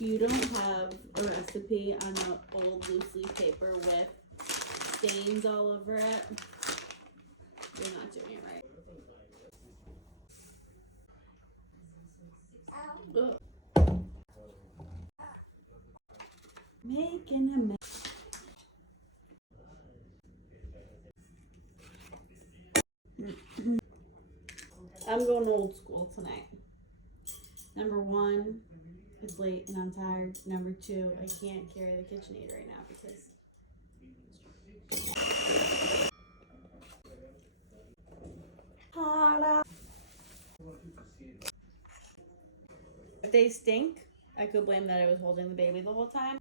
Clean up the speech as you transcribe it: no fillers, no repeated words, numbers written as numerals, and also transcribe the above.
You don't have a recipe on an old loose leaf paper with stains all over it. You're not doing it right. Ugh. Making a mess. I'm going old school tonight. Number one, it's late and I'm tired. Number two, I can't carry the KitchenAid right now because if they stink, I could blame that I was holding the baby the whole time.